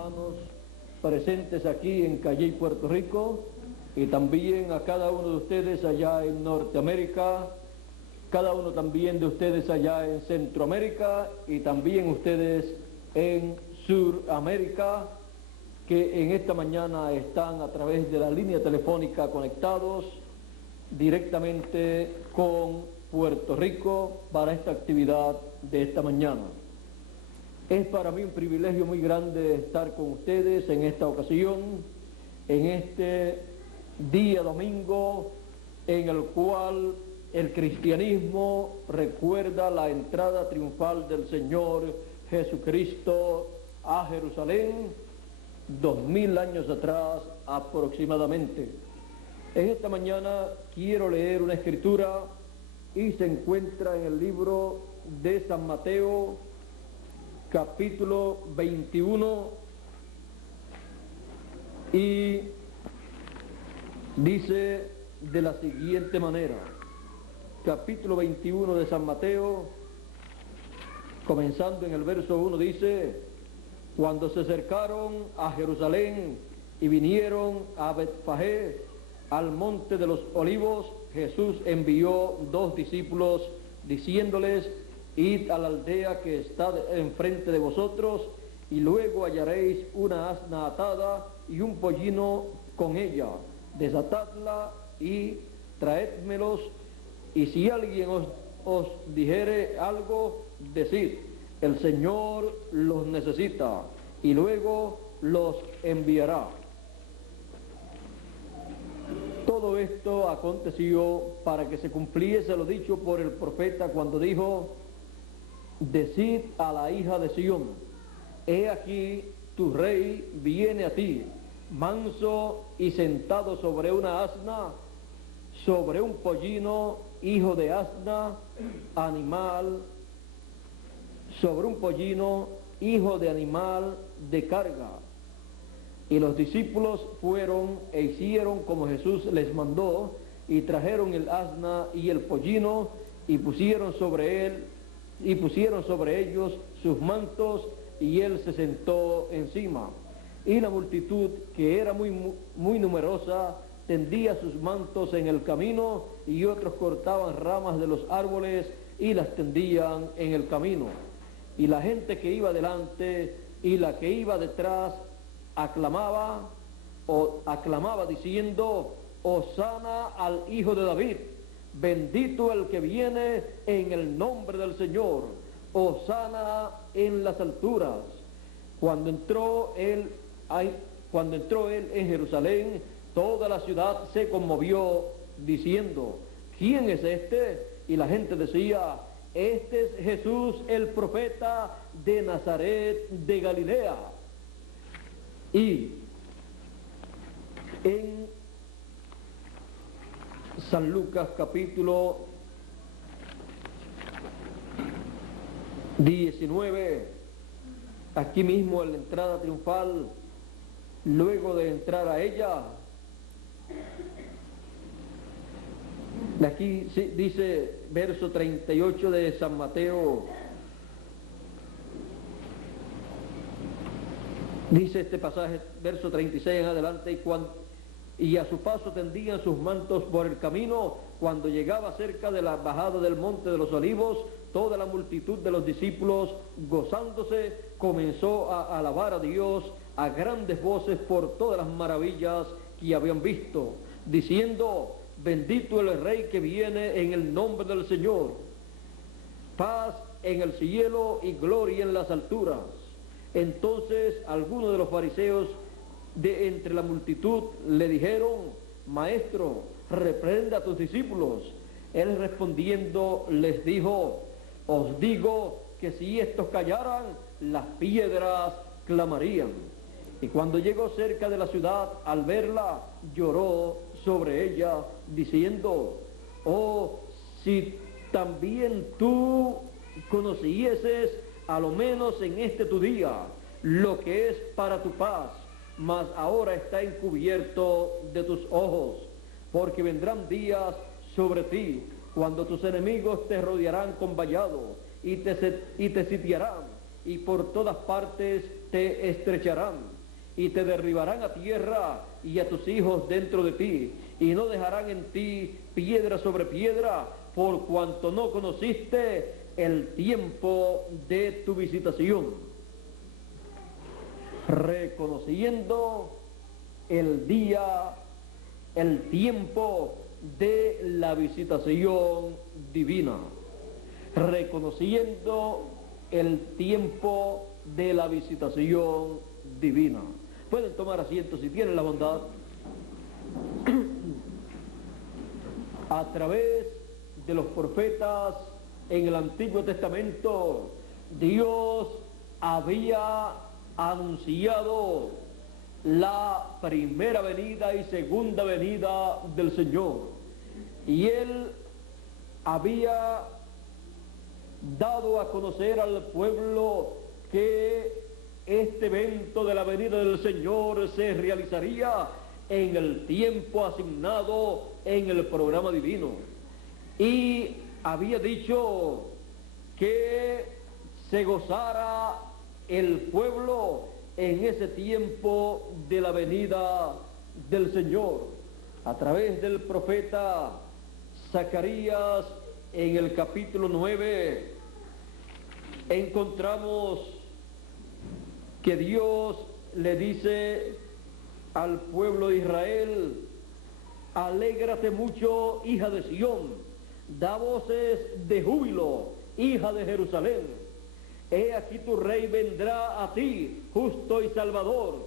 hermanos presentes aquí en Calley, Puerto Rico, y también a cada uno de ustedes allá en Norteamérica, cada uno también de ustedes allá en Centroamérica y también ustedes en Suramérica, que en esta mañana están a través de la línea telefónica conectados directamente con Puerto Rico para esta actividad de esta mañana. Es para mí un privilegio muy grande estar con ustedes en esta ocasión, en este día domingo en el cual el cristianismo recuerda la entrada triunfal del Señor Jesucristo a Jerusalén 2000 años atrás aproximadamente. En esta mañana quiero leer una escritura y se encuentra en el libro de San Mateo, capítulo 21, y dice de la siguiente manera. Capítulo 21 de San Mateo, comenzando en el verso 1, dice: cuando se acercaron a Jerusalén y vinieron a Betfagé, al monte de los olivos, Jesús envió 2 discípulos, diciéndoles: id a la aldea que está enfrente de vosotros, y luego hallaréis una asna atada y un pollino con ella. Desatadla y traédmelos, y si alguien os dijere algo, decid: el Señor los necesita, y luego los enviará. Todo esto aconteció para que se cumpliese lo dicho por el profeta cuando dijo: decid a la hija de Sión, he aquí tu rey viene a ti, manso y sentado sobre una asna, sobre un pollino, hijo de asna, animal, sobre un pollino, hijo de animal de carga. Y los discípulos fueron e hicieron como Jesús les mandó, y trajeron el asna y el pollino, y pusieron sobre ellos sus mantos, y él se sentó encima. Y la multitud, que era muy numerosa, tendía sus mantos en el camino, y otros cortaban ramas de los árboles y las tendían en el camino. Y la gente que iba delante y la que iba detrás aclamaba diciendo: Hosana al Hijo de David, bendito el que viene en el nombre del Señor, Hosana en las alturas. Cuando entró él en Jerusalén, toda la ciudad se conmovió diciendo: ¿quién es este? Y la gente decía: este es Jesús el profeta de Nazaret de Galilea. Y en San Lucas capítulo 19, aquí mismo en la entrada triunfal, luego de entrar a ella, aquí dice verso 38 de San Mateo, dice este pasaje, verso 36 en adelante: y a su paso tendían sus mantos por el camino. Cuando llegaba cerca de la bajada del monte de los olivos, toda la multitud de los discípulos, gozándose, comenzó a alabar a Dios a grandes voces por todas las maravillas que habían visto, diciendo: bendito el Rey que viene en el nombre del Señor, paz en el cielo y gloria en las alturas. Entonces algunos de los fariseos de entre la multitud le dijeron: Maestro, reprende a tus discípulos. Él respondiendo les dijo: os digo que si estos callaran, las piedras clamarían. Y cuando llegó cerca de la ciudad, al verla, lloró sobre ella, diciendo: oh, si también tú conocieses, a lo menos en este tu día, lo que es para tu paz, mas ahora está encubierto de tus ojos, porque vendrán días sobre ti, cuando tus enemigos te rodearán con vallado, y te sitiarán, y por todas partes te estrecharán y te derribarán a tierra y a tus hijos dentro de ti, y no dejarán en ti piedra sobre piedra, por cuanto no conociste el tiempo de tu visitación. Reconociendo el día, el tiempo de la visitación divina. Reconociendo el tiempo de la visitación divina. Pueden tomar asiento si tienen la bondad. A través de los profetas en el Antiguo Testamento, Dios había anunciado la primera venida y segunda venida del Señor, y Él había dado a conocer al pueblo que este evento de la venida del Señor se realizaría en el tiempo asignado en el programa divino, y había dicho que se gozara el pueblo en ese tiempo de la venida del Señor. A través del profeta Zacarías, en el capítulo 9, encontramos que Dios le dice al pueblo de Israel: alégrate mucho, hija de Sión, da voces de júbilo, hija de Jerusalén. He aquí tu rey vendrá a ti, justo y salvador,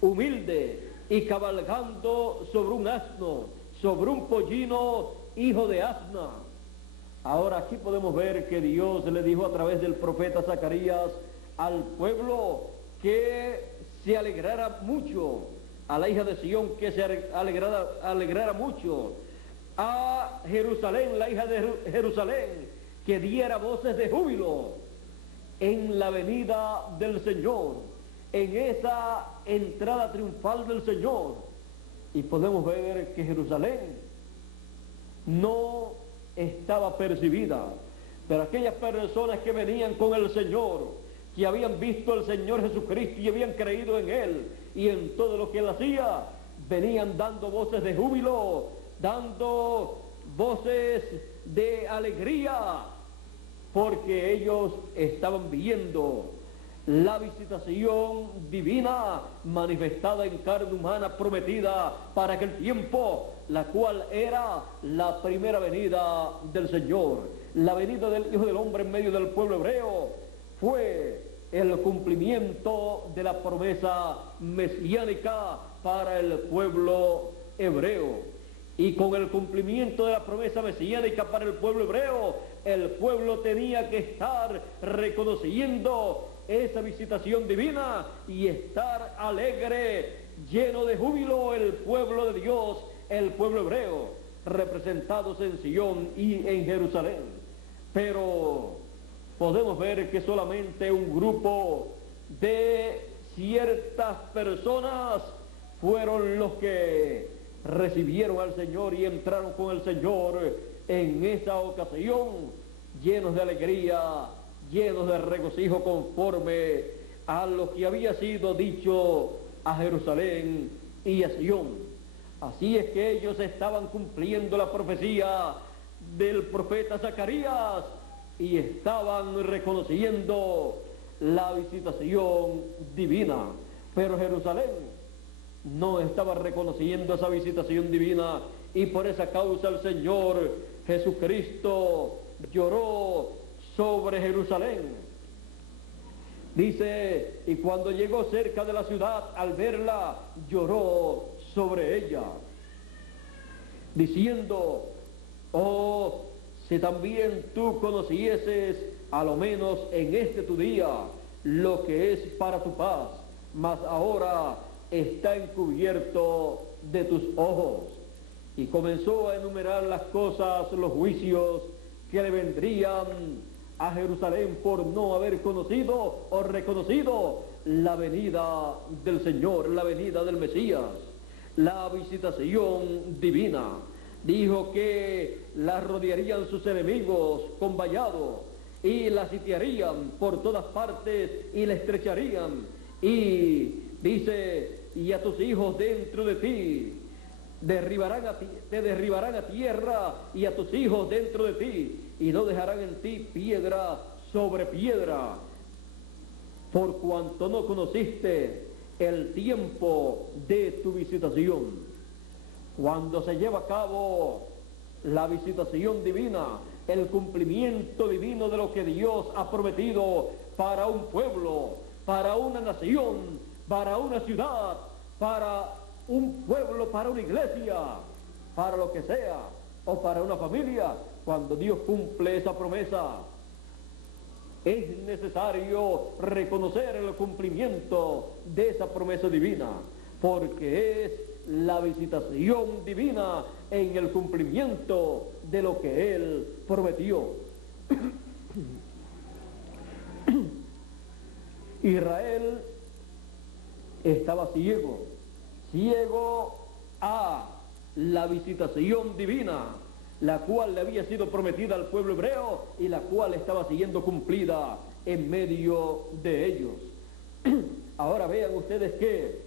humilde y cabalgando sobre un asno, sobre un pollino, hijo de asna. Ahora aquí podemos ver que Dios le dijo a través del profeta Zacarías al pueblo que se alegrara mucho, a la hija de Sión que se alegrara mucho, a Jerusalén, la hija de Jerusalén, que diera voces de júbilo en la venida del Señor, en esa entrada triunfal del Señor. Y podemos ver que Jerusalén no estaba percibida, pero aquellas personas que venían con el Señor, que habían visto al Señor Jesucristo y habían creído en Él y en todo lo que Él hacía, venían dando voces de júbilo, dando voces de alegría, porque ellos estaban viendo la visitación divina manifestada en carne humana, prometida para aquel tiempo, la cual era la primera venida del Señor. La venida del Hijo del Hombre en medio del pueblo hebreo fue el cumplimiento de la promesa mesiánica para el pueblo hebreo. Y con el cumplimiento de la promesa mesiánica para el pueblo hebreo, el pueblo tenía que estar reconociendo esa visitación divina y estar alegre, lleno de júbilo, el pueblo de Dios, el pueblo hebreo, representados en Sion y en Jerusalén. Pero podemos ver que solamente un grupo de ciertas personas fueron los que recibieron al Señor y entraron con el Señor en esa ocasión, llenos de alegría, llenos de regocijo, conforme a lo que había sido dicho a Jerusalén y a Sion. Así es que ellos estaban cumpliendo la profecía del profeta Zacarías y estaban reconociendo la visitación divina. Pero Jerusalén no estaba reconociendo esa visitación divina, y por esa causa el Señor Jesucristo lloró sobre Jerusalén. Dice, y cuando llegó cerca de la ciudad, al verla, lloró sobre ella, diciendo: oh, si también tú conocieses, a lo menos en este tu día, lo que es para tu paz, mas ahora está encubierto de tus ojos. Y comenzó a enumerar las cosas, los juicios que le vendrían a Jerusalén por no haber conocido o reconocido la venida del Señor, la venida del Mesías, la visitación divina. Dijo que la rodearían sus enemigos con vallado y la sitiarían por todas partes y la estrecharían. Y dice, y a tus hijos dentro de ti, te derribarán a tierra y a tus hijos dentro de ti, y no dejarán en ti piedra sobre piedra, por cuanto no conociste el tiempo de tu visitación. Cuando se lleva a cabo la visitación divina, el cumplimiento divino de lo que Dios ha prometido para un pueblo, para una nación, para una ciudad, para un pueblo, para una iglesia, para lo que sea, o para una familia, cuando Dios cumple esa promesa, es necesario reconocer el cumplimiento de esa promesa divina, porque es la visitación divina en el cumplimiento de lo que Él prometió. Israel estaba ciego a la visitación divina, la cual le había sido prometida al pueblo hebreo y la cual estaba siendo cumplida en medio de ellos. Ahora vean ustedes que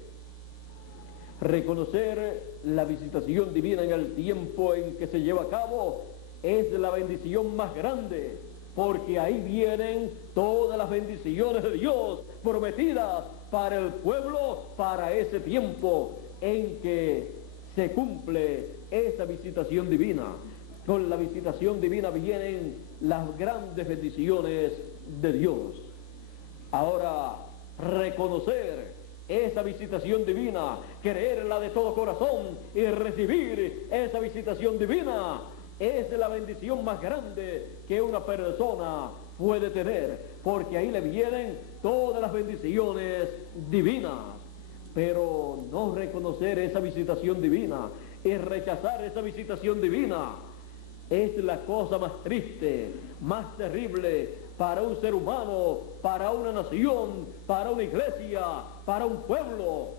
reconocer la visitación divina en el tiempo en que se lleva a cabo es la bendición más grande, porque ahí vienen todas las bendiciones de Dios prometidas para el pueblo, para ese tiempo en que se cumple esa visitación divina. Con la visitación divina vienen las grandes bendiciones de Dios. Ahora, reconocer esa visitación divina, creerla de todo corazón y recibir esa visitación divina es la bendición más grande que una persona puede tener, porque ahí le vienen todas las bendiciones divinas. Pero no reconocer esa visitación divina y rechazar esa visitación divina es la cosa más triste, más terrible para un ser humano, para una nación, para una iglesia, para un pueblo,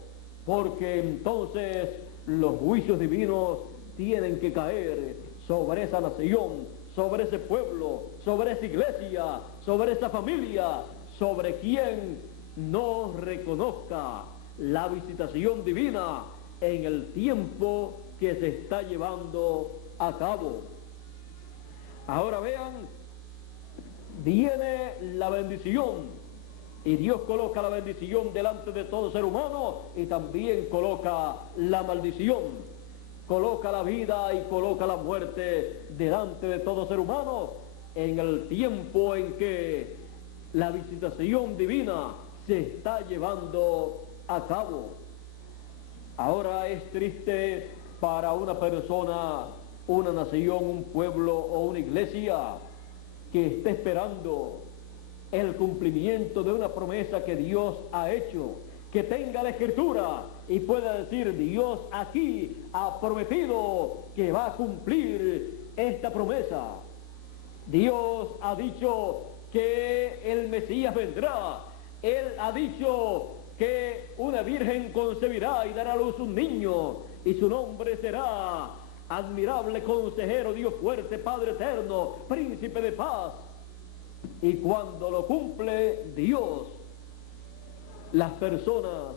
porque entonces los juicios divinos tienen que caer sobre esa nación, sobre ese pueblo, sobre esa iglesia, sobre esa familia, sobre quien no reconozca la visitación divina en el tiempo que se está llevando a cabo. Ahora vean, viene la bendición, y Dios coloca la bendición delante de todo ser humano, y también coloca la maldición, coloca la vida y coloca la muerte delante de todo ser humano en el tiempo en que la visitación divina se está llevando a cabo. Ahora es triste para una persona, una nación, un pueblo o una iglesia que esté esperando el cumplimiento de una promesa que Dios ha hecho, que tenga la escritura y pueda decir: Dios aquí ha prometido que va a cumplir esta promesa. Dios ha dicho que el Mesías vendrá. Él ha dicho que una virgen concebirá y dará a luz un niño, y su nombre será Admirable Consejero, Dios fuerte, Padre eterno, Príncipe de paz. Y cuando lo cumple Dios, las personas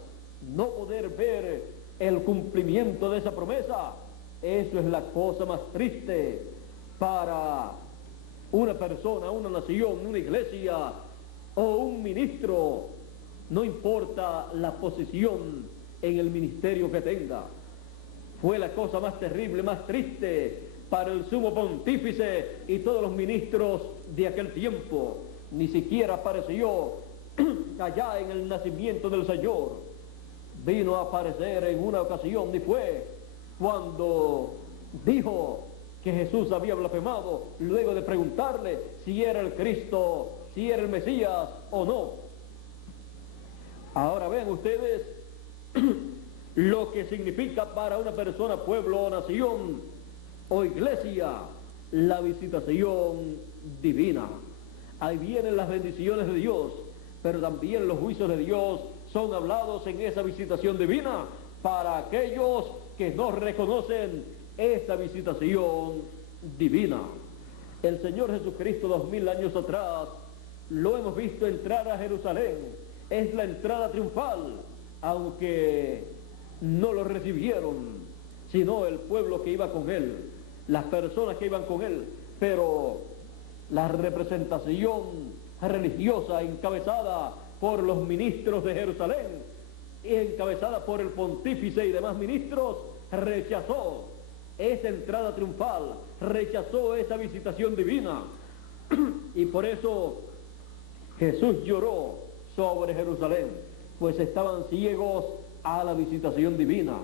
no poder ver el cumplimiento de esa promesa, eso es la cosa más triste para una persona, una nación, una iglesia o un ministro, no importa la posición en el ministerio que tenga. Fue la cosa más terrible, más triste para el sumo pontífice y todos los ministros de aquel tiempo. Ni siquiera apareció allá en el nacimiento del Señor. Vino a aparecer en una ocasión, y fue cuando dijo que Jesús había blasfemado, luego de preguntarle si era el Cristo, si era el Mesías o no. Ahora ven ustedes lo que significa para una persona, pueblo, nación o iglesia la visitación divina. Ahí vienen las bendiciones de Dios, pero también los juicios de Dios son hablados en esa visitación divina para aquellos que no reconocen esta visitación divina. El Señor Jesucristo 2000 años atrás lo hemos visto entrar a Jerusalén. Es la entrada triunfal, aunque no lo recibieron, sino el pueblo que iba con él, las personas que iban con él. Pero la representación religiosa encabezada por los ministros de Jerusalén y encabezada por el pontífice y demás ministros, rechazó esa entrada triunfal, rechazó esa visitación divina. Y por eso Jesús lloró sobre Jerusalén, pues estaban ciegos a la visitación divina.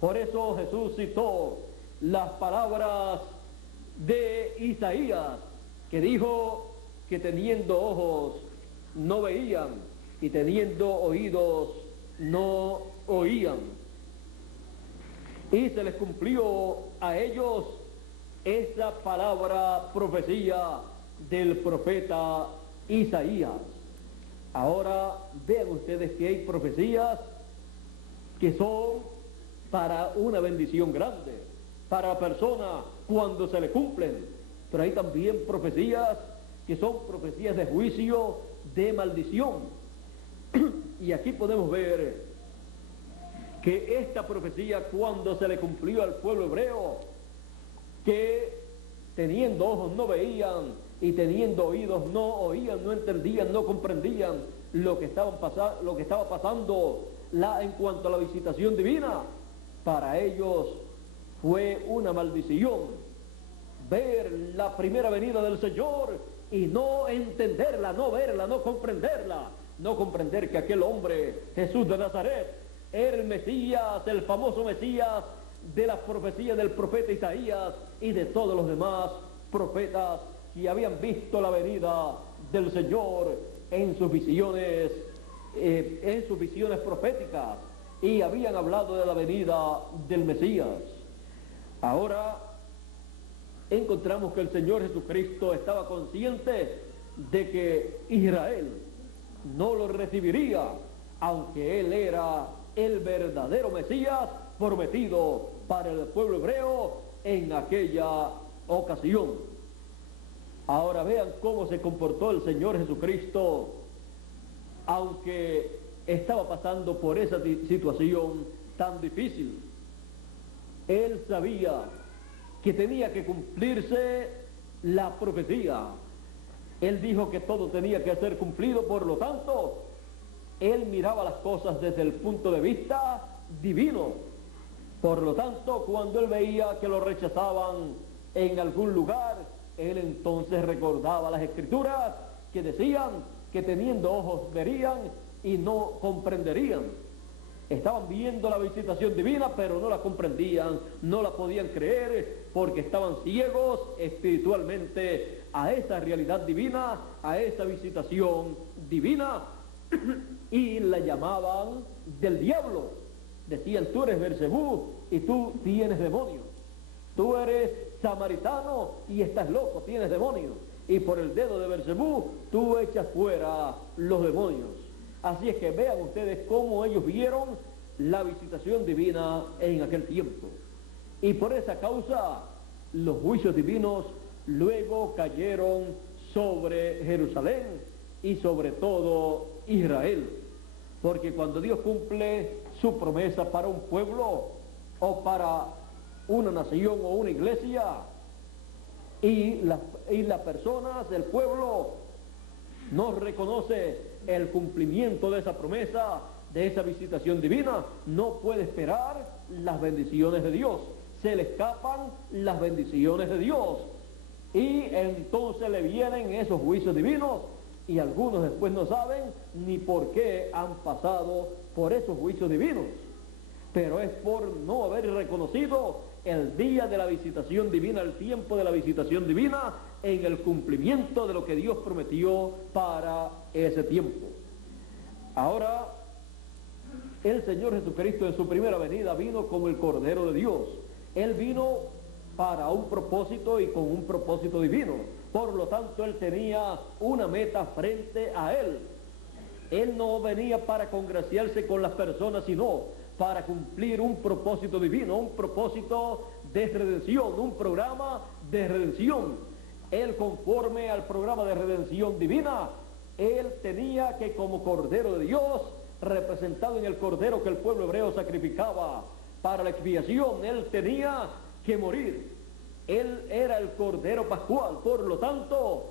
Por eso Jesús citó las palabras de Isaías, que dijo que teniendo ojos no veían y teniendo oídos no oían. Y se les cumplió a ellos esa palabra profecía del profeta Isaías. Ahora vean ustedes que hay profecías que son para una bendición grande, para la persona cuando se le cumplen, pero hay también profecías que son profecías de juicio, de maldición. Y aquí podemos ver que esta profecía, cuando se le cumplió al pueblo hebreo, que teniendo ojos no veían y teniendo oídos no oían, no entendían, no comprendían lo que estaba pasando en cuanto a la visitación divina, para ellos fue una maldición ver la primera venida del Señor y no entenderla, no verla, no comprenderla, no comprender que aquel hombre, Jesús de Nazaret, era el Mesías, el famoso Mesías de las profecías del profeta Isaías y de todos los demás profetas que habían visto la venida del Señor en sus visiones proféticas, y habían hablado de la venida del Mesías. Ahora encontramos que el Señor Jesucristo estaba consciente de que Israel no lo recibiría, aunque Él era el verdadero Mesías prometido para el pueblo hebreo en aquella ocasión. Ahora vean cómo se comportó el Señor Jesucristo, aunque estaba pasando por esa situación tan difícil. Él sabía que tenía que cumplirse la profecía. Él dijo que todo tenía que ser cumplido, por lo tanto, Él miraba las cosas desde el punto de vista divino. Por lo tanto, cuando Él veía que lo rechazaban en algún lugar, Él entonces recordaba las Escrituras que decían que teniendo ojos verían y no comprenderían. Estaban viendo la visitación divina, pero no la comprendían, no la podían creer, porque estaban ciegos espiritualmente a esa realidad divina, a esa visitación divina, y la llamaban del diablo. Decían: tú eres Beelzebú y tú tienes demonios. Tú eres samaritano y estás loco, tienes demonios. Y por el dedo de Beelzebú tú echas fuera los demonios. Así es que vean ustedes cómo ellos vieron la visitación divina en aquel tiempo. Y por esa causa los juicios divinos luego cayeron sobre Jerusalén y sobre todo Israel. Porque cuando Dios cumple su promesa para un pueblo o para una nación o una iglesia, y las personas del pueblo no reconoce el cumplimiento de esa promesa, de esa visitación divina, no puede esperar las bendiciones de Dios. Se le escapan las bendiciones de Dios. Y entonces le vienen esos juicios divinos, y algunos después no saben ni por qué han pasado por esos juicios divinos. Pero es por no haber reconocido el día de la visitación divina, el tiempo de la visitación divina, en el cumplimiento de lo que Dios prometió para ese tiempo. Ahora, el Señor Jesucristo en su primera venida vino como el Cordero de Dios. Él vino para un propósito y con un propósito divino. Por lo tanto, Él tenía una meta frente a Él. Él no venía para congraciarse con las personas, sino para cumplir un propósito divino, un propósito de redención, un programa de redención. Él, conforme al programa de redención divina, él tenía que, como Cordero de Dios, representado en el Cordero que el pueblo hebreo sacrificaba para la expiación, él tenía que morir. Él era el Cordero Pascual, por lo tanto,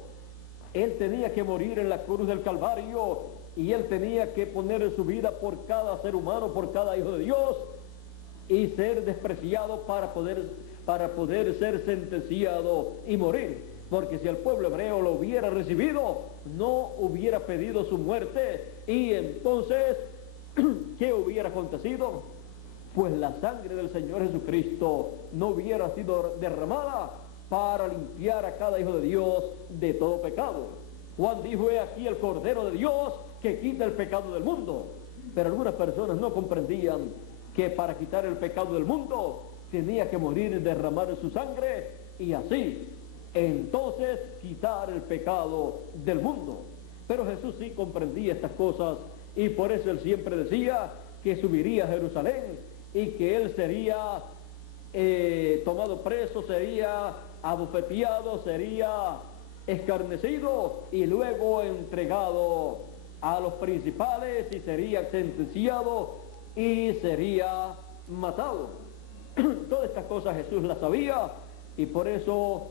él tenía que morir en la cruz del Calvario y él tenía que poner su vida por cada ser humano, por cada hijo de Dios, y ser despreciado para poder ser sentenciado y morir. Porque si el pueblo hebreo lo hubiera recibido, no hubiera pedido su muerte. Y entonces, ¿qué hubiera acontecido? Pues la sangre del Señor Jesucristo no hubiera sido derramada para limpiar a cada hijo de Dios de todo pecado. Juan dijo: he aquí el Cordero de Dios que quita el pecado del mundo. Pero algunas personas no comprendían que para quitar el pecado del mundo tenía que morir y derramar su sangre, y así entonces quitar el pecado del mundo. Pero Jesús sí comprendía estas cosas, y por eso él siempre decía que subiría a Jerusalén y que él sería tomado preso, sería abofeteado, sería escarnecido y luego entregado a los principales y sería sentenciado y sería matado. Todas estas cosas Jesús las sabía, y por eso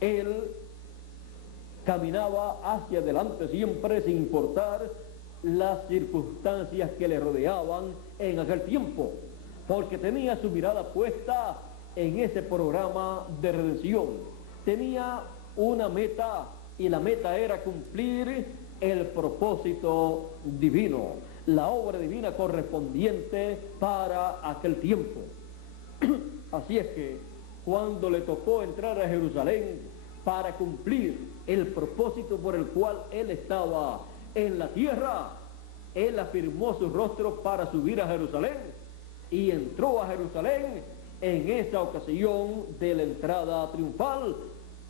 él caminaba hacia adelante siempre, sin importar las circunstancias que le rodeaban en aquel tiempo, porque tenía su mirada puesta en ese programa de redención. Tenía una meta, y la meta era cumplir el propósito divino, la obra divina correspondiente para aquel tiempo. Así es que cuando le tocó entrar a Jerusalén para cumplir el propósito por el cual él estaba en la tierra, él afirmó su rostro para subir a Jerusalén y entró a Jerusalén en esa ocasión de la entrada triunfal,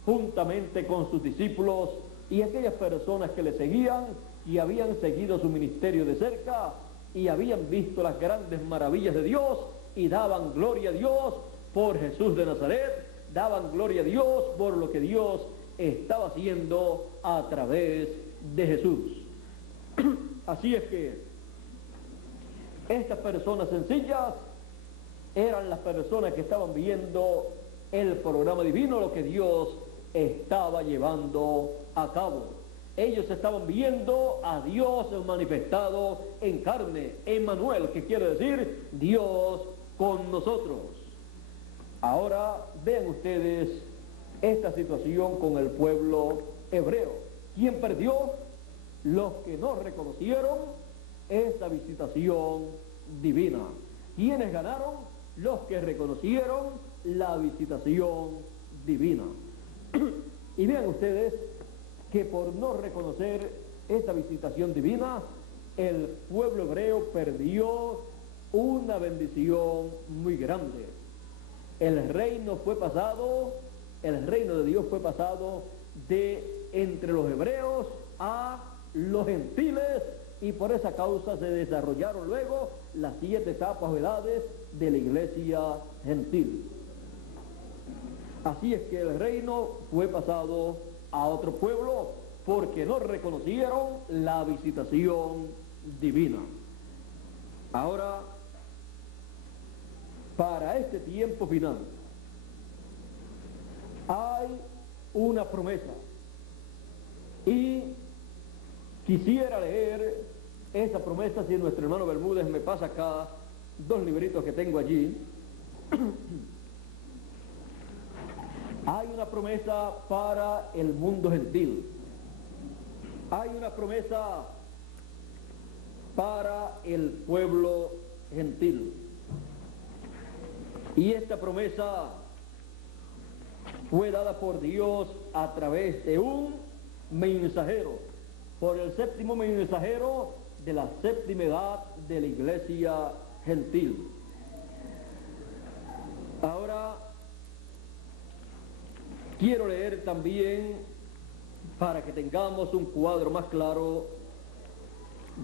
juntamente con sus discípulos y aquellas personas que le seguían y habían seguido su ministerio de cerca y habían visto las grandes maravillas de Dios y daban gloria a Dios por Jesús de Nazaret, daban gloria a Dios por lo que Dios estaba haciendo a través de Jesús. Así es que estas personas sencillas eran las personas que estaban viendo el programa divino, lo que Dios estaba llevando a cabo. Ellos estaban viendo a Dios manifestado en carne, Emmanuel, que quiere decir Dios con nosotros. Ahora vean ustedes esta situación con el pueblo hebreo. ¿Quién perdió? Los que no reconocieron esa visitación divina. ¿Quiénes ganaron? Los que reconocieron la visitación divina. Y vean ustedes que por no reconocer esta visitación divina, el pueblo hebreo perdió una bendición muy grande. El reino de Dios fue pasado de entre los hebreos a los gentiles, y por esa causa se desarrollaron luego las 7 etapas o edades de la iglesia gentil. Así es que el reino fue pasado a otro pueblo porque no reconocieron la visitación divina. Ahora, para este tiempo final, hay una promesa, y quisiera leer esa promesa, si nuestro hermano Bermúdez me pasa acá 2 libritos que tengo allí. Hay una promesa para el mundo gentil, hay una promesa para el pueblo gentil, y esta promesa fue dada por Dios a través de un mensajero, por el 7º mensajero de la 7ª edad de la iglesia gentil. Ahora quiero leer también, para que tengamos un cuadro más claro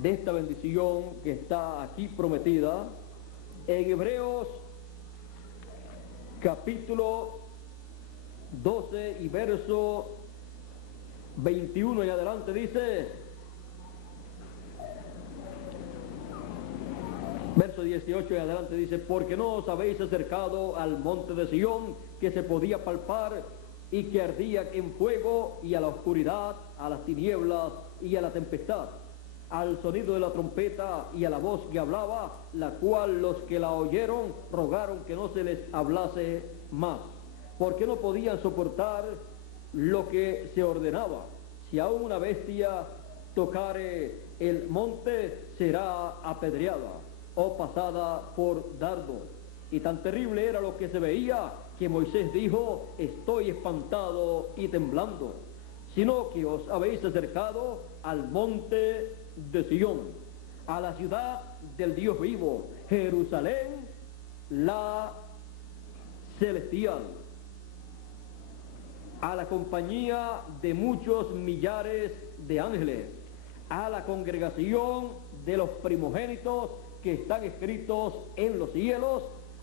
de esta bendición que está aquí prometida, en Hebreos capítulo 12 y verso 21 en adelante dice, verso 18 en adelante dice, porque no os habéis acercado al monte de Sión, que se podía palpar y que ardía en fuego, y a la oscuridad, a las tinieblas y a la tempestad, al sonido de la trompeta y a la voz que hablaba, la cual los que la oyeron rogaron que no se les hablase más, porque no podían soportar lo que se ordenaba. Si aún una bestia tocare el monte, será apedreada o pasada por dardo. Y tan terrible era lo que se veía, que Moisés dijo, estoy espantado y temblando, sino que os habéis acercado al monte de Sión, a la ciudad del Dios vivo, Jerusalén, la celestial, a la compañía de muchos millares de ángeles, a la congregación de los primogénitos que están escritos en los cielos,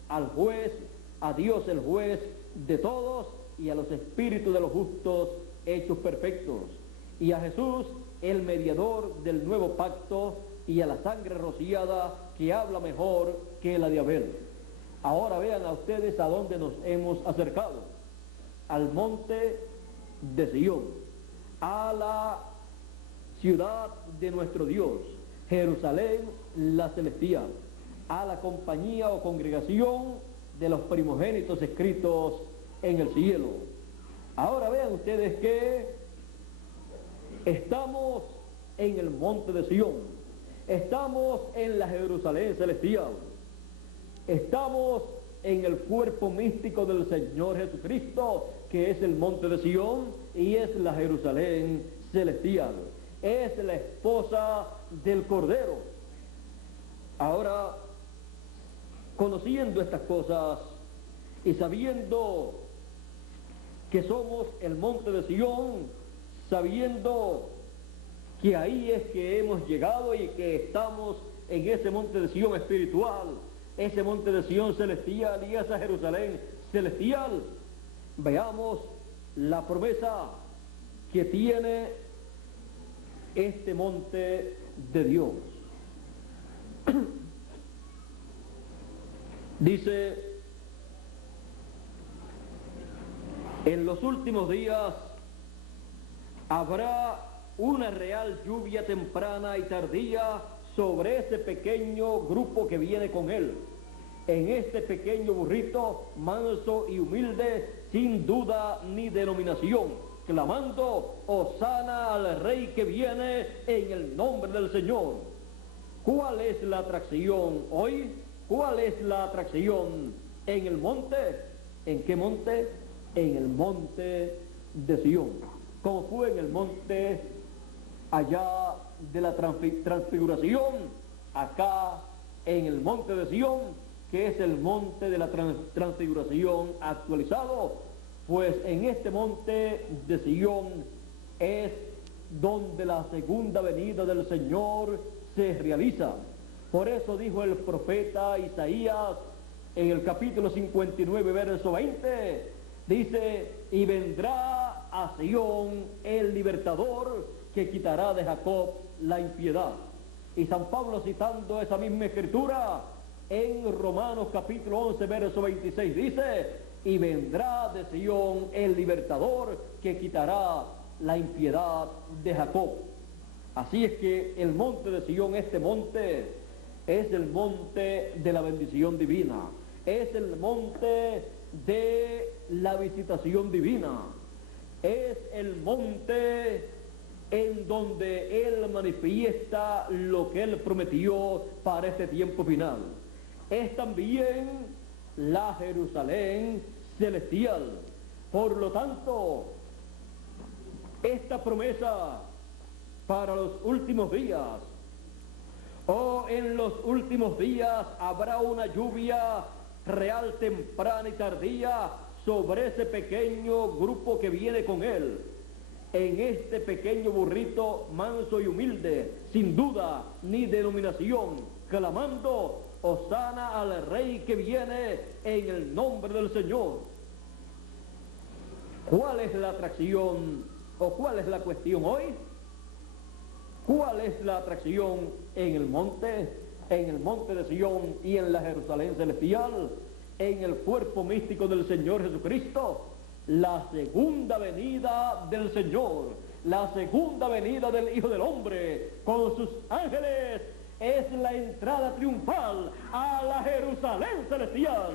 al juez, a Dios el juez de todos, y a los espíritus de los justos hechos perfectos, y a Jesús, el mediador del nuevo pacto, y a la sangre rociada que habla mejor que la de Abel. Ahora vean a ustedes a dónde nos hemos acercado: al monte de Sión, a la ciudad de nuestro Dios, Jerusalén la celestial, a la compañía o congregación de los primogénitos escritos en el cielo. Ahora vean ustedes que estamos en el monte de Sión, estamos en la Jerusalén celestial, estamos en el cuerpo místico del Señor Jesucristo, que es el monte de Sión y es la Jerusalén celestial, es la esposa del Cordero. Ahora, conociendo estas cosas y sabiendo que somos el monte de Sión, sabiendo que ahí es que hemos llegado y que estamos en ese monte de Sión espiritual, ese monte de Sión celestial y esa Jerusalén celestial, veamos la promesa que tiene este monte de Dios. Dice, en los últimos días habrá una real lluvia temprana y tardía sobre ese pequeño grupo que viene con él, en este pequeño burrito manso y humilde, sin duda ni denominación, clamando, hosana al Rey que viene en el nombre del Señor. ¿Cuál es la atracción hoy? ¿Cuál es la atracción en el monte? ¿En qué monte? En el monte de Sión, como fue en el monte allá de la transfiguración, acá en el monte de Sión, que es el monte de la transfiguración actualizado, pues en este monte de Sión es donde la segunda venida del Señor se realiza. Por eso dijo el profeta Isaías en el capítulo 59, verso 20, dice, y vendrá a Sión el libertador que quitará de Jacob la impiedad. Y San Pablo, citando esa misma escritura en Romanos capítulo 11, verso 26, dice, y vendrá de Sión el libertador que quitará la impiedad de Jacob. Así es que el monte de Sión, este monte, es el monte de la bendición divina, es el monte de la visitación divina, es el monte en donde Él manifiesta lo que Él prometió para este tiempo final. Es también la Jerusalén celestial. Por lo tanto, esta promesa para los últimos días, en los últimos días habrá una lluvia real temprana y tardía sobre ese pequeño grupo que viene con él, en este pequeño burrito manso y humilde, sin duda ni denominación, clamando, hosana al Rey que viene en el nombre del Señor. ¿Cuál es la atracción ¿O cuál es la cuestión hoy? ¿Cuál es la atracción en el monte de Sion y en la Jerusalén celestial, en el cuerpo místico del Señor Jesucristo? La segunda venida del Señor, la segunda venida del Hijo del Hombre con sus ángeles, es la entrada triunfal a la Jerusalén celestial.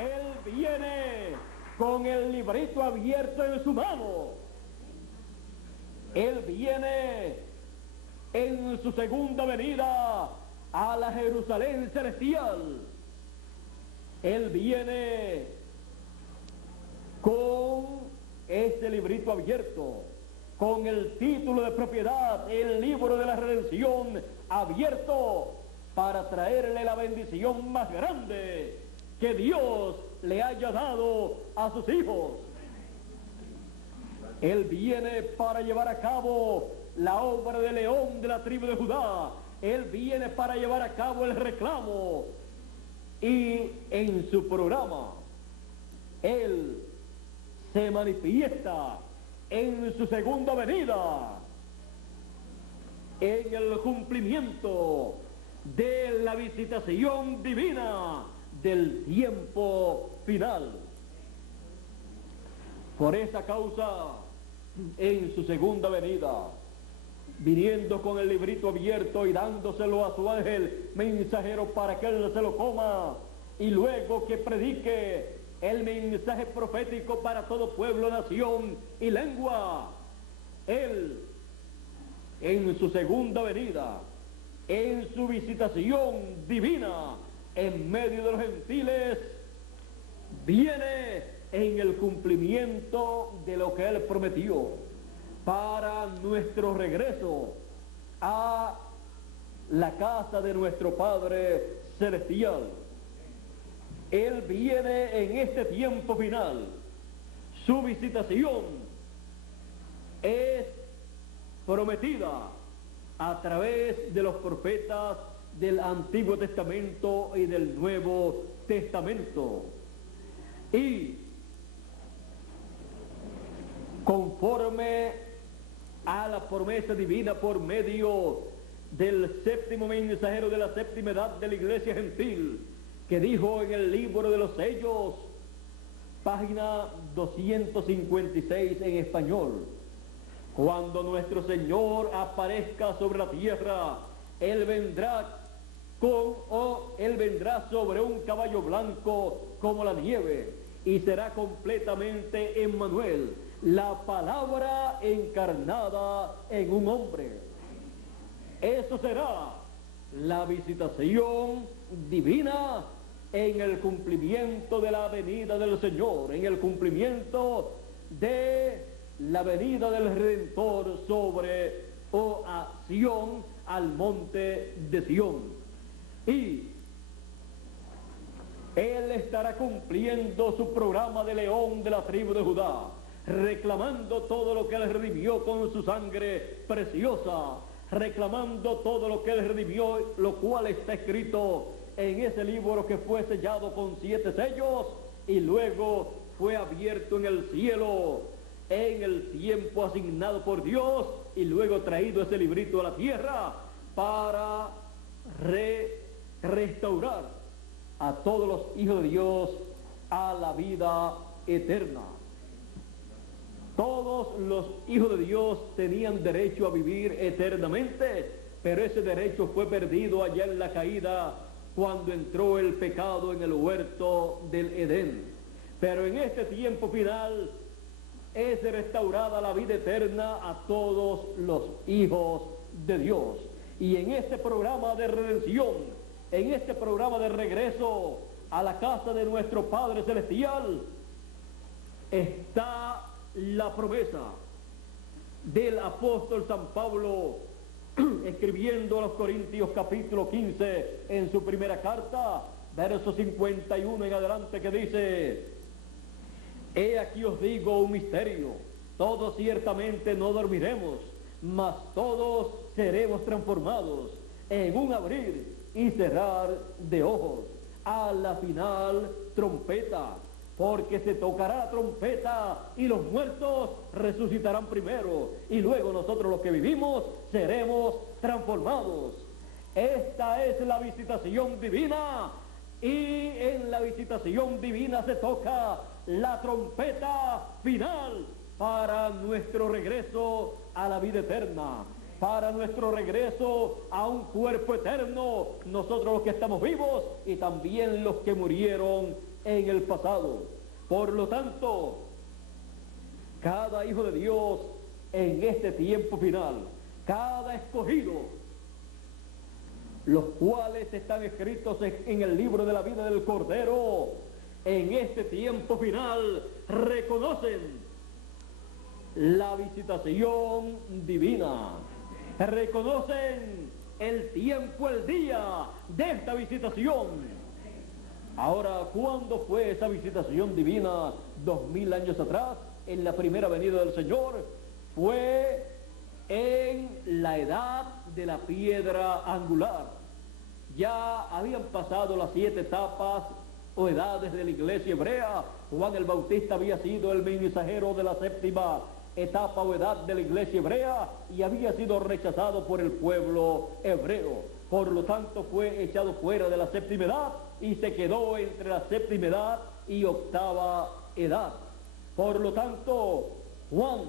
Él viene con el librito abierto en su mano. Él viene en su segunda venida a la Jerusalén celestial. Él viene con este librito abierto, con el título de propiedad, el libro de la redención abierto, para traerle la bendición más grande que Dios le haya dado a sus hijos. Él viene para llevar a cabo la obra de León de la tribu de Judá. Él viene para llevar a cabo el reclamo. Y en su programa, Él se manifiesta en su segunda venida, en el cumplimiento de la visitación divina del tiempo final. Por esa causa, en su segunda venida, viniendo con el librito abierto y dándoselo a su ángel mensajero para que él se lo coma, y luego que predique el mensaje profético para todo pueblo, nación y lengua, él, en su segunda venida, en su visitación divina en medio de los gentiles, viene en el cumplimiento de lo que él prometió para nuestro regreso a la casa de nuestro Padre Celestial. Él viene en este tiempo final. Su visitación es prometida a través de los profetas del Antiguo Testamento y del Nuevo Testamento. Y conforme a la promesa divina por medio del séptimo mensajero de la séptima edad de la iglesia gentil, que dijo en el libro de los sellos, página 256 en español: cuando nuestro Señor aparezca sobre la tierra, Él vendrá Él vendrá sobre un caballo blanco como la nieve, y será completamente Emmanuel, la palabra encarnada en un hombre. Eso será la visitación divina en el cumplimiento de la venida del Señor, en el cumplimiento de la venida del Redentor sobre a Sión, al monte de Sión. Y Él estará cumpliendo su programa de León de la tribu de Judá, reclamando todo lo que Él redimió con su sangre preciosa, reclamando todo lo que Él redimió, lo cual está escrito en ese libro que fue sellado con 7 sellos y luego fue abierto en el cielo en el tiempo asignado por Dios, y luego traído ese librito a la tierra para restaurar a todos los hijos de Dios a la vida eterna. Todos los hijos de Dios tenían derecho a vivir eternamente, pero ese derecho fue perdido allá en la caída, cuando entró el pecado en el huerto del Edén. Pero en este tiempo final es restaurada la vida eterna a todos los hijos de Dios. Y en este programa de redención, en este programa de regreso a la casa de nuestro Padre Celestial, está la promesa del apóstol San Pablo, escribiendo a los Corintios capítulo 15 en su primera carta, verso 51 en adelante, que dice: he aquí os digo un misterio, todos ciertamente no dormiremos, mas todos seremos transformados en un abrir y cerrar de ojos, a la final trompeta, porque se tocará la trompeta y los muertos resucitarán primero, y luego nosotros los que vivimos seremos transformados. Esta es la visitación divina, y en la visitación divina se toca la trompeta final para nuestro regreso a la vida eterna, para nuestro regreso a un cuerpo eterno, nosotros los que estamos vivos y también los que murieron en el pasado. Por lo tanto, cada hijo de Dios en este tiempo final, cada escogido, los cuales están escritos en el libro de la vida del Cordero, en este tiempo final reconocen la visitación divina, reconocen el tiempo, el día de esta visitación. Ahora, ¿cuándo fue esa visitación divina? 2000 años atrás, en la primera venida del Señor. Fue en la edad de la piedra angular. Ya habían pasado las 7 etapas o edades de la iglesia hebrea. Juan el Bautista había sido el mensajero de la 7ª etapa o edad de la iglesia hebrea y había sido rechazado por el pueblo hebreo. Por lo tanto, fue echado fuera de la 7ª edad y se quedó entre la 7ª edad y 8ª edad. Por lo tanto, Juan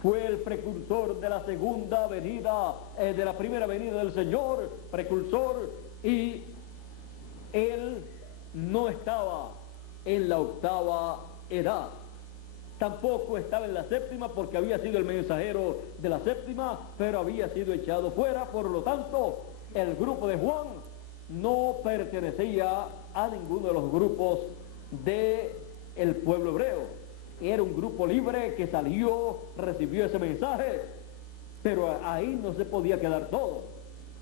fue el precursor de la segunda venida, de la primera venida del Señor, precursor, y él no estaba en la 8ª edad. Tampoco estaba en la 7ª porque había sido el mensajero de la 7ª, pero había sido echado fuera. Por lo tanto, el grupo de Juan no pertenecía a ninguno de los grupos del pueblo hebreo. Era un grupo libre que salió, recibió ese mensaje, pero ahí no se podía quedar todo,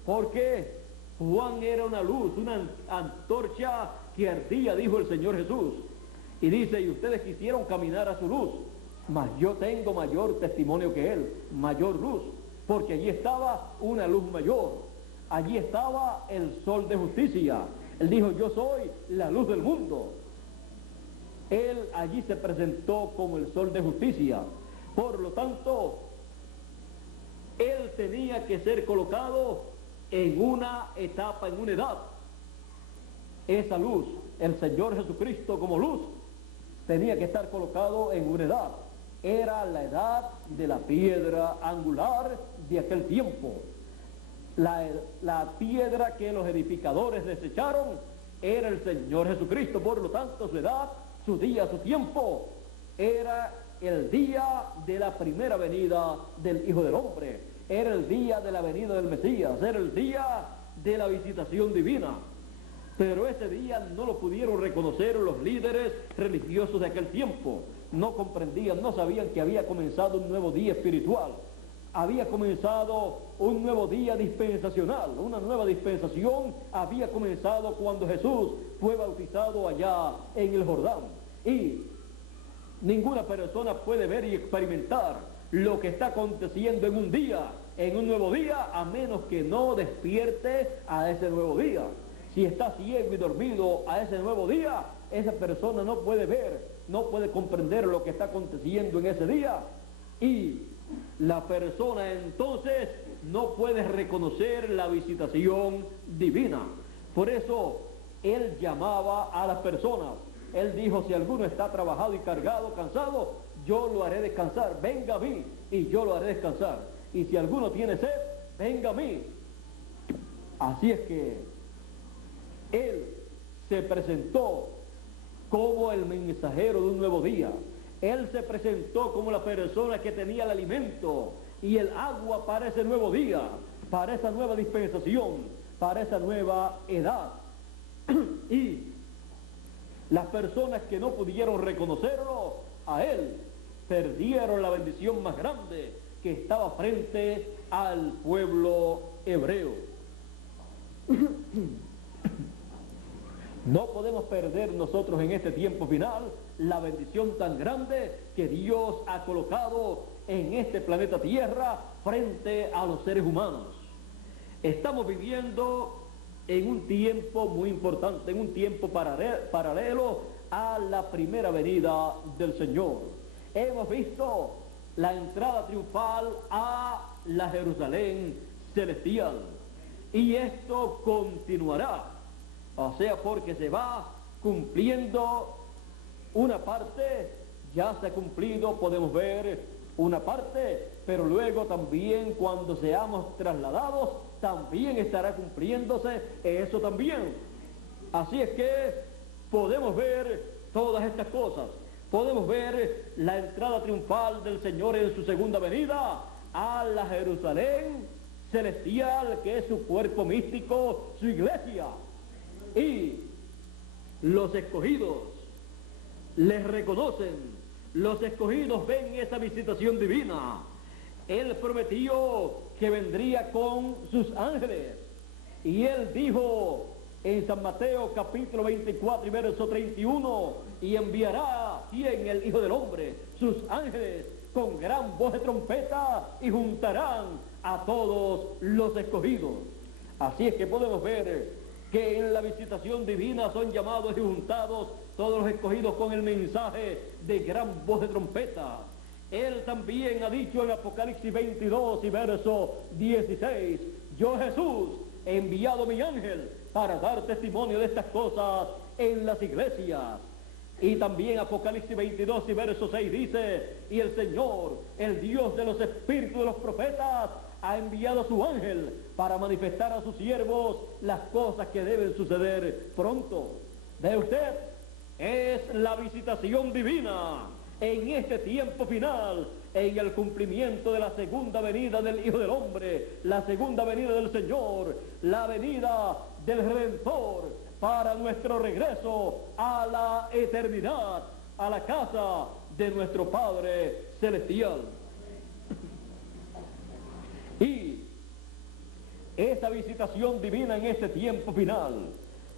porque Juan era una luz, una antorcha que ardía, dijo el Señor Jesús. Y dice, y ustedes quisieron caminar a su luz, mas yo tengo mayor testimonio que él, mayor luz, porque allí estaba una luz mayor, allí estaba el sol de justicia. Él dijo, yo soy la luz del mundo. Él allí se presentó como el sol de justicia. Por lo tanto, él tenía que ser colocado en una etapa, en una edad. Esa luz, el Señor Jesucristo como luz, tenía que estar colocado en una edad. Era la edad de la piedra angular de aquel tiempo. La piedra que los edificadores desecharon era el Señor Jesucristo. Por lo tanto, su edad, su día, su tiempo, era el día de la primera venida del Hijo del Hombre. Era el día de la venida del Mesías. Era el día de la visitación divina. Pero ese día no lo pudieron reconocer los líderes religiosos de aquel tiempo. No comprendían, no sabían que había comenzado un nuevo día espiritual. Había comenzado un nuevo día dispensacional, una nueva dispensación había comenzado cuando Jesús fue bautizado allá en el Jordán. Y ninguna persona puede ver y experimentar lo que está aconteciendo en un día, en un nuevo día, a menos que no despierte a ese nuevo día. Si está ciego y dormido a ese nuevo día, esa persona no puede ver, no puede comprender lo que está aconteciendo en ese día. Y la persona entonces no puede reconocer la visitación divina. Por eso él llamaba a las personas. Él dijo, si alguno está trabajado y cargado, cansado, yo lo haré descansar. Venga a mí y yo lo haré descansar. Y si alguno tiene sed, venga a mí. Así es que él se presentó como el mensajero de un nuevo día. Él se presentó como la persona que tenía el alimento y el agua para ese nuevo día, para esa nueva dispensación, para esa nueva edad. Y las personas que no pudieron reconocerlo a él, perdieron la bendición más grande que estaba frente al pueblo hebreo. No podemos perder nosotros en este tiempo final la bendición tan grande que Dios ha colocado en este planeta Tierra frente a los seres humanos. Estamos viviendo en un tiempo muy importante, en un tiempo paralelo a la primera venida del Señor. Hemos visto la entrada triunfal a la Jerusalén celestial, y esto continuará, o sea, porque se va cumpliendo una parte, ya se ha cumplido, podemos ver una parte, pero luego también cuando seamos trasladados, también estará cumpliéndose eso también. Así es que podemos ver todas estas cosas. Podemos ver la entrada triunfal del Señor en su segunda venida a la Jerusalén celestial, que es su cuerpo místico, su iglesia. Y los escogidos les reconocen, los escogidos ven esa visitación divina. Él prometió que vendría con sus ángeles, y él dijo en San Mateo capítulo 24 y verso 31, y enviará, ¿quién? El Hijo del Hombre, sus ángeles con gran voz de trompeta, y juntarán a todos los escogidos. Así es que podemos ver que en la visitación divina son llamados y juntados todos los escogidos con el mensaje de gran voz de trompeta. Él también ha dicho en Apocalipsis 22 y verso 16, yo Jesús he enviado mi ángel para dar testimonio de estas cosas en las iglesias. Y también Apocalipsis 22 y verso 6 dice, y el Señor, el Dios de los espíritus de los profetas, ha enviado a su ángel para manifestar a sus siervos las cosas que deben suceder pronto. ¿Ve usted? Es la visitación divina en este tiempo final, en el cumplimiento de la segunda venida del Hijo del Hombre, la segunda venida del Señor, la venida del Redentor para nuestro regreso a la eternidad, a la casa de nuestro Padre Celestial. Y esa visitación divina en este tiempo final,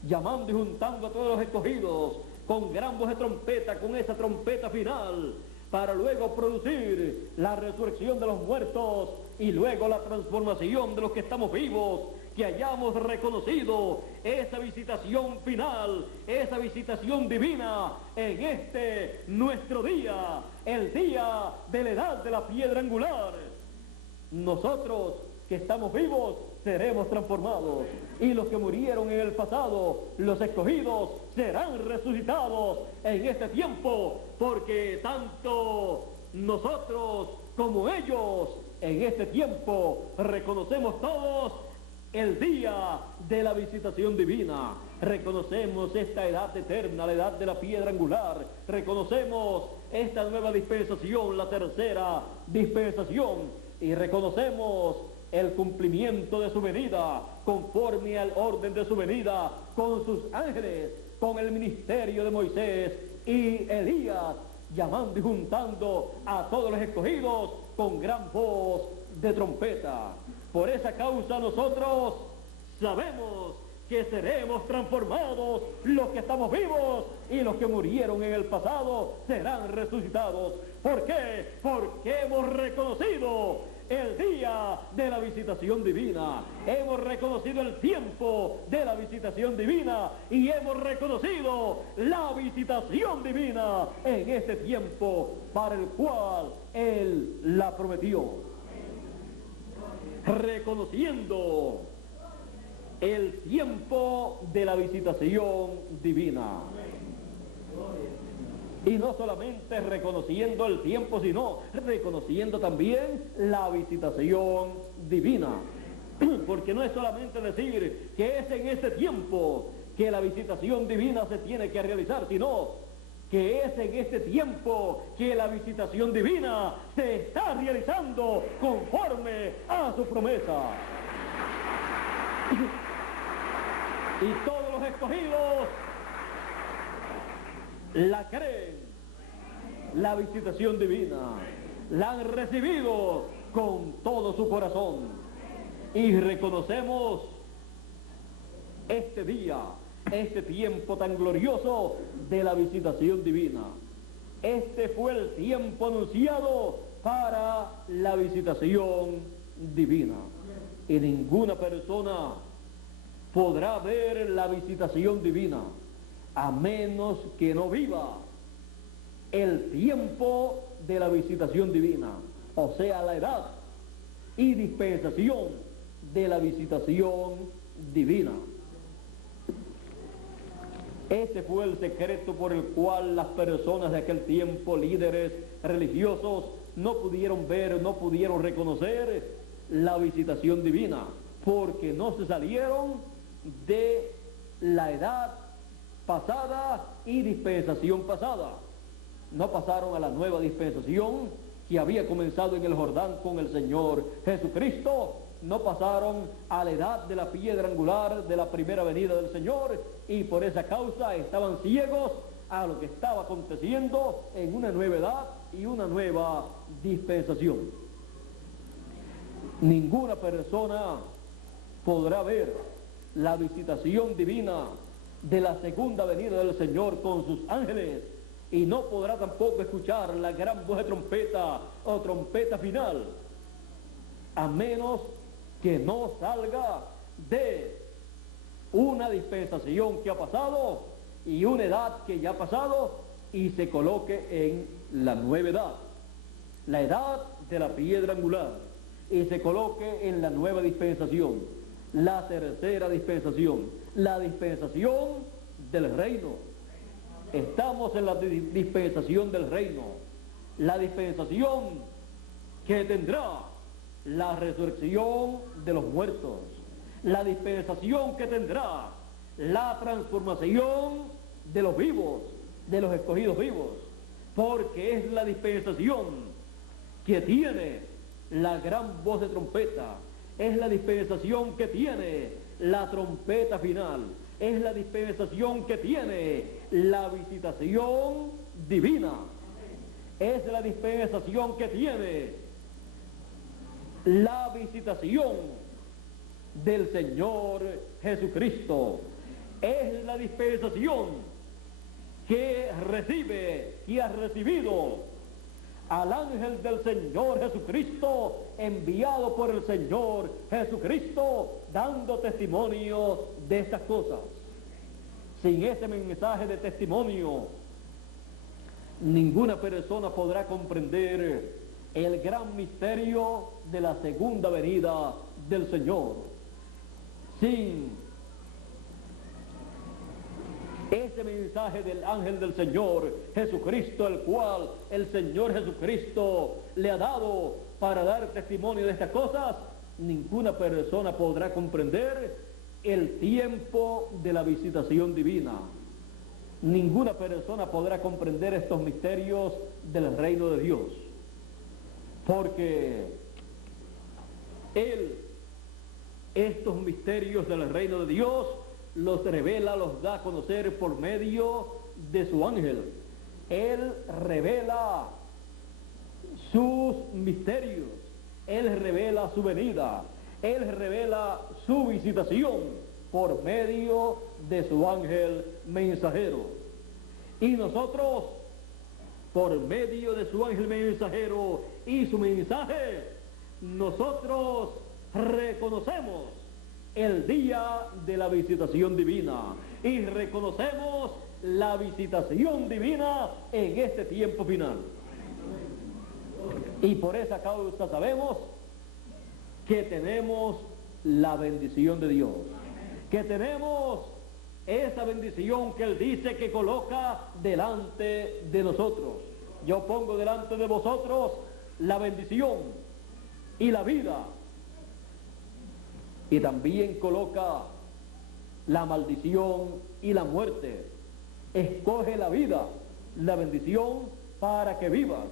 llamando y juntando a todos los escogidos con gran voz de trompeta, con esa trompeta final, para luego producir la resurrección de los muertos y luego la transformación de los que estamos vivos, que hayamos reconocido esa visitación final, esa visitación divina en este nuestro día, el día de la edad de la piedra angular. Nosotros que estamos vivos seremos transformados, y los que murieron en el pasado, los escogidos, serán resucitados en este tiempo, porque tanto nosotros como ellos en este tiempo reconocemos todos el día de la visitación divina. Reconocemos esta edad eterna, la edad de la piedra angular. Reconocemos esta nueva dispensación, la tercera dispensación, y reconocemos el cumplimiento de su venida, conforme al orden de su venida, con sus ángeles, con el ministerio de Moisés y Elías, llamando y juntando a todos los escogidos con gran voz de trompeta. Por esa causa nosotros sabemos que seremos transformados, los que estamos vivos, y los que murieron en el pasado serán resucitados. ¿Por qué? Porque hemos reconocido el día de la visitación divina, hemos reconocido el tiempo de la visitación divina, y hemos reconocido la visitación divina en este tiempo para el cual Él la prometió. Reconociendo el tiempo de la visitación divina. Y no solamente reconociendo el tiempo, sino reconociendo también la visitación divina. Porque no es solamente decir que es en ese tiempo que la visitación divina se tiene que realizar, sino que es en este tiempo que la visitación divina se está realizando conforme a su promesa. Y todos los escogidos la creen, la visitación divina, la han recibido con todo su corazón, y reconocemos este día, este tiempo tan glorioso de la visitación divina. Este fue el tiempo anunciado para la visitación divina, y ninguna persona podrá ver la visitación divina, a menos que no viva el tiempo de la visitación divina, o sea, la edad y dispensación de la visitación divina. Este fue el secreto por el cual las personas de aquel tiempo, líderes religiosos, no pudieron ver, no pudieron reconocer la visitación divina, porque no se salieron de la edad pasada y dispensación pasada. No pasaron a la nueva dispensación que había comenzado en el Jordán con el Señor Jesucristo. No pasaron a la edad de la piedra angular de la primera venida del Señor, y por esa causa estaban ciegos a lo que estaba aconteciendo en una nueva edad y una nueva dispensación. Ninguna persona podrá ver la visitación divina de la segunda venida del Señor con sus ángeles, y no podrá tampoco escuchar la gran voz de trompeta o trompeta final, a menos que no salga de una dispensación que ha pasado y una edad que ya ha pasado y se coloque en la nueva edad, la edad de la piedra angular, y se coloque en la nueva dispensación, la tercera dispensación, la dispensación del reino. Estamos en la dispensación del reino, la dispensación que tendrá la resurrección de los muertos, la dispensación que tendrá la transformación de los vivos, de los escogidos vivos, porque es la dispensación que tiene la gran voz de trompeta, es la dispensación que tiene la trompeta final, es la dispensación que tiene la visitación divina, es la dispensación que tiene la visitación del Señor Jesucristo, es la dispensación que recibe y ha recibido al ángel del Señor Jesucristo, enviado por el Señor Jesucristo, dando testimonio de estas cosas. Sin ese mensaje de testimonio, ninguna persona podrá comprender el gran misterio de la segunda venida del Señor. Sin ese mensaje del ángel del Señor Jesucristo, el cual el Señor Jesucristo le ha dado para dar testimonio de estas cosas, ninguna persona podrá comprender el tiempo de la visitación divina. Ninguna persona podrá comprender estos misterios del reino de Dios, porque Él, estos misterios del reino de Dios, los revela, los da a conocer por medio de su ángel. Él revela sus misterios, Él revela su venida, Él revela su visitación por medio de su ángel mensajero. Y nosotros, por medio de su ángel mensajero y su mensaje, nosotros reconocemos el día de la visitación divina y reconocemos la visitación divina en este tiempo final. Y por esa causa sabemos que tenemos la bendición de Dios, que tenemos esa bendición que Él dice que coloca delante de nosotros. Yo pongo delante de vosotros la bendición y la vida, y también coloca la maldición y la muerte. Escoge la vida, la bendición, para que vivas.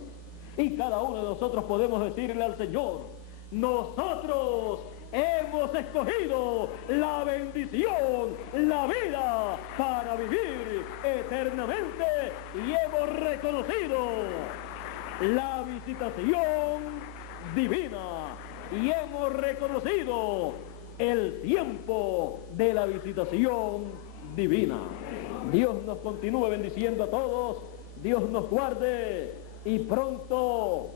Y cada uno de nosotros podemos decirle al Señor: nosotros hemos escogido la bendición, la vida, para vivir eternamente, y hemos reconocido la visitación divina, y hemos reconocido el tiempo de la visitación divina. Dios nos continúe bendiciendo a todos, Dios nos guarde y pronto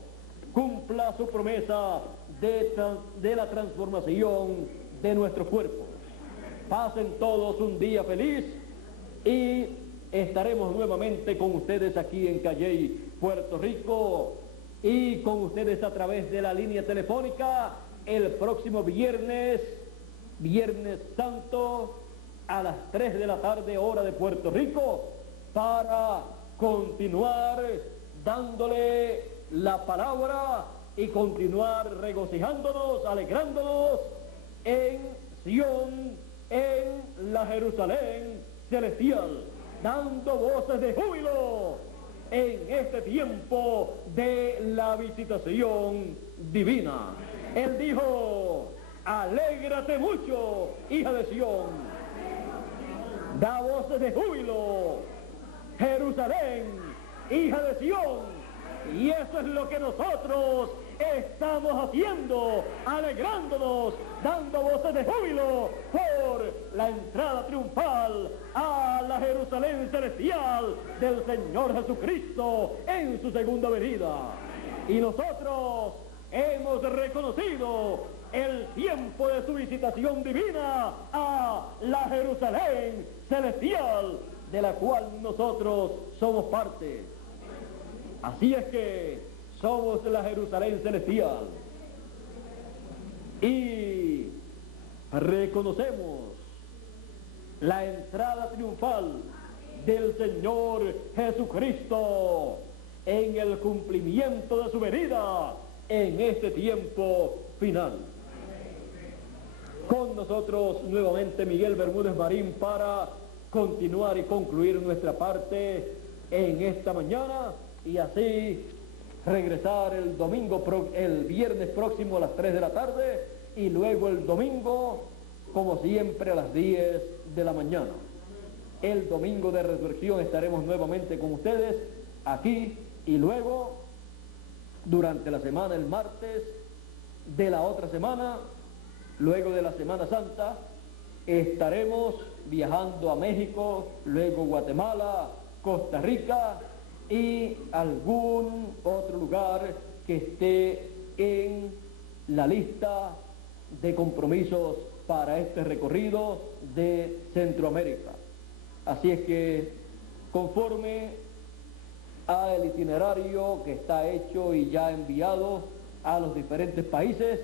cumpla su promesa de la transformación de nuestro cuerpo. pasen todos un día feliz y estaremos nuevamente con ustedes aquí en Calley, Puerto Rico, y con ustedes a través de la línea telefónica el próximo viernes Santo, a las 3 de la tarde, hora de Puerto Rico, para continuar dándole la palabra y continuar regocijándonos, alegrándonos en Sión, en la Jerusalén celestial, dando voces de júbilo en este tiempo de la visitación divina. Él dijo: alégrate mucho, hija de Sión, da voces de júbilo, Jerusalén, hija de Sión. Y eso es lo que nosotros estamos haciendo, alegrándonos, dando voces de júbilo por la entrada triunfal a la Jerusalén celestial del Señor Jesucristo en su segunda venida. Y nosotros hemos reconocido el tiempo de su visitación divina a la Jerusalén celestial, de la cual nosotros somos parte. Así es que somos la Jerusalén celestial y reconocemos la entrada triunfal del Señor Jesucristo en el cumplimiento de su venida en este tiempo final. Con nosotros nuevamente Miguel Bermúdez Marín para continuar y concluir nuestra parte en esta mañana, y así regresar el viernes próximo a las 3 de la tarde y luego el domingo, como siempre, a las 10 de la mañana. El domingo de resurrección estaremos nuevamente con ustedes aquí, y luego durante la semana, el martes de la otra semana, luego de la Semana Santa, estaremos viajando a México, luego Guatemala, Costa Rica y algún otro lugar que esté en la lista de compromisos para este recorrido de Centroamérica. Así es que, conforme al itinerario que está hecho y ya enviado a los diferentes países,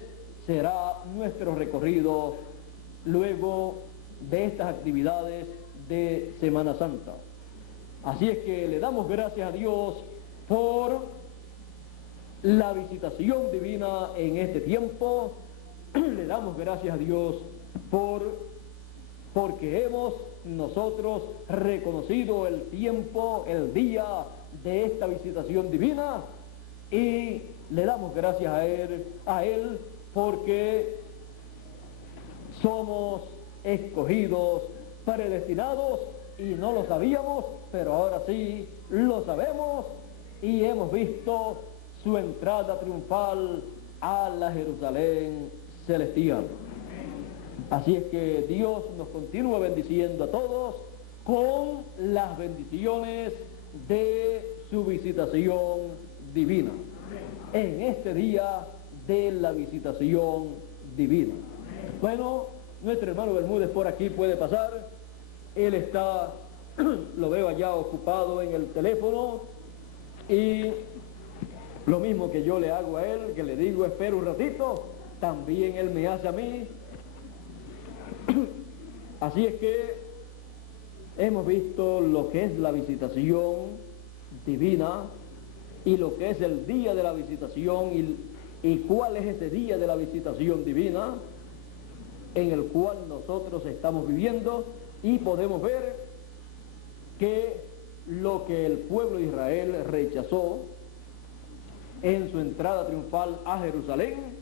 será nuestro recorrido luego de estas actividades de Semana Santa. Así es que le damos gracias a Dios por la visitación divina en este tiempo. Le damos gracias a Dios porque hemos nosotros reconocido el tiempo, el día de esta visitación divina, y le damos gracias a Él porque somos escogidos, predestinados, y no lo sabíamos, pero ahora sí lo sabemos, y hemos visto su entrada triunfal a la Jerusalén celestial. Así es que Dios nos continúa bendiciendo a todos con las bendiciones de su visitación divina, en este día de la visitación divina. Bueno, nuestro hermano Bermúdez por aquí puede pasar. Él está, lo veo allá ocupado en el teléfono, y lo mismo que yo le hago a él, que le digo espera un ratito, también él me hace a mí. Así es que hemos visto lo que es la visitación divina y lo que es el día de la visitación y cuál es ese día de la visitación divina en el cual nosotros estamos viviendo, y podemos ver que lo que el pueblo de Israel rechazó en su entrada triunfal a Jerusalén,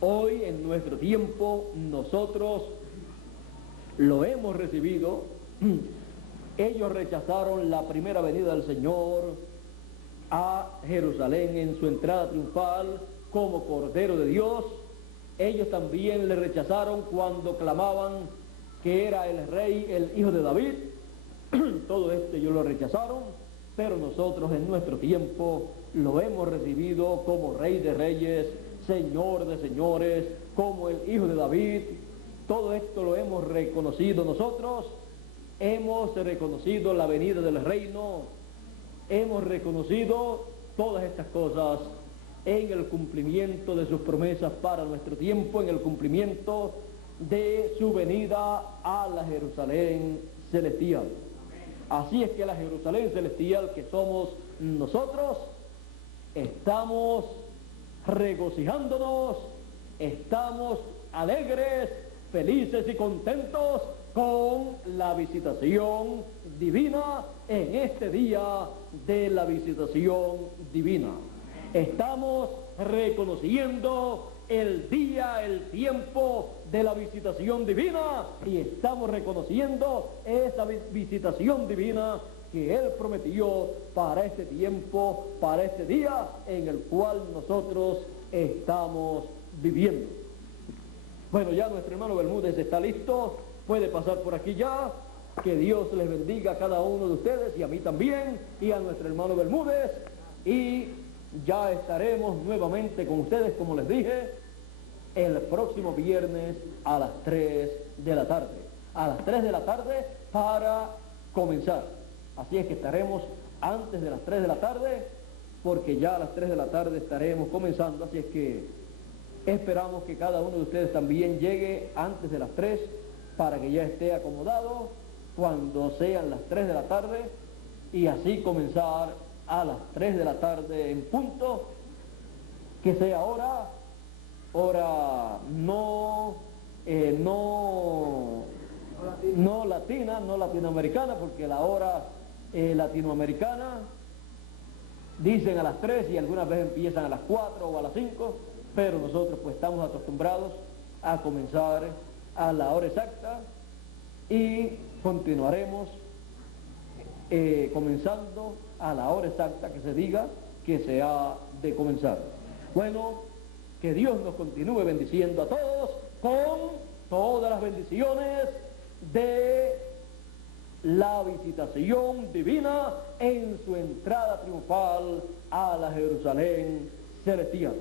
hoy en nuestro tiempo nosotros lo hemos recibido. Ellos rechazaron la primera venida del Señor a Jerusalén en su entrada triunfal como Cordero de Dios. Ellos también le rechazaron cuando clamaban que era el rey, el hijo de David. Todo esto ellos lo rechazaron, pero nosotros en nuestro tiempo lo hemos recibido como Rey de Reyes, Señor de Señores, como el hijo de David. todo esto lo hemos reconocido nosotros, hemos reconocido la venida del reino, hemos reconocido todas estas cosas en el cumplimiento de sus promesas para nuestro tiempo, en el cumplimiento de su venida a la Jerusalén celestial. Así es que la Jerusalén celestial que somos nosotros, estamos regocijándonos, estamos alegres, felices y contentos con la visitación divina en este día de la visitación divina. Estamos reconociendo el día, el tiempo de la visitación divina y estamos reconociendo esa visitación divina que Él prometió para este tiempo, para este día en el cual nosotros estamos viviendo. Bueno, ya nuestro hermano Bermúdez está listo, puede pasar por aquí ya. Que Dios les bendiga a cada uno de ustedes y a mí también y a nuestro hermano Bermúdez, y ya estaremos nuevamente con ustedes, como les dije, el próximo viernes a las 3 de la tarde. A las 3 de la tarde para comenzar. Así es que estaremos antes de las 3 de la tarde, porque ya a las 3 de la tarde estaremos comenzando. Así es que esperamos que cada uno de ustedes también llegue antes de las 3 para que ya esté acomodado cuando sean las 3 de la tarde y así comenzar a las 3 de la tarde en punto, que sea hora no latina, no latinoamericana, porque la hora latinoamericana dicen a las 3 y algunas veces empiezan a las 4 o a las 5, pero nosotros pues estamos acostumbrados a comenzar a la hora exacta y continuaremos comenzando a la hora exacta que se diga que se ha de comenzar. Bueno, que Dios nos continúe bendiciendo a todos con todas las bendiciones de la visitación divina en su entrada triunfal a la Jerusalén celestial.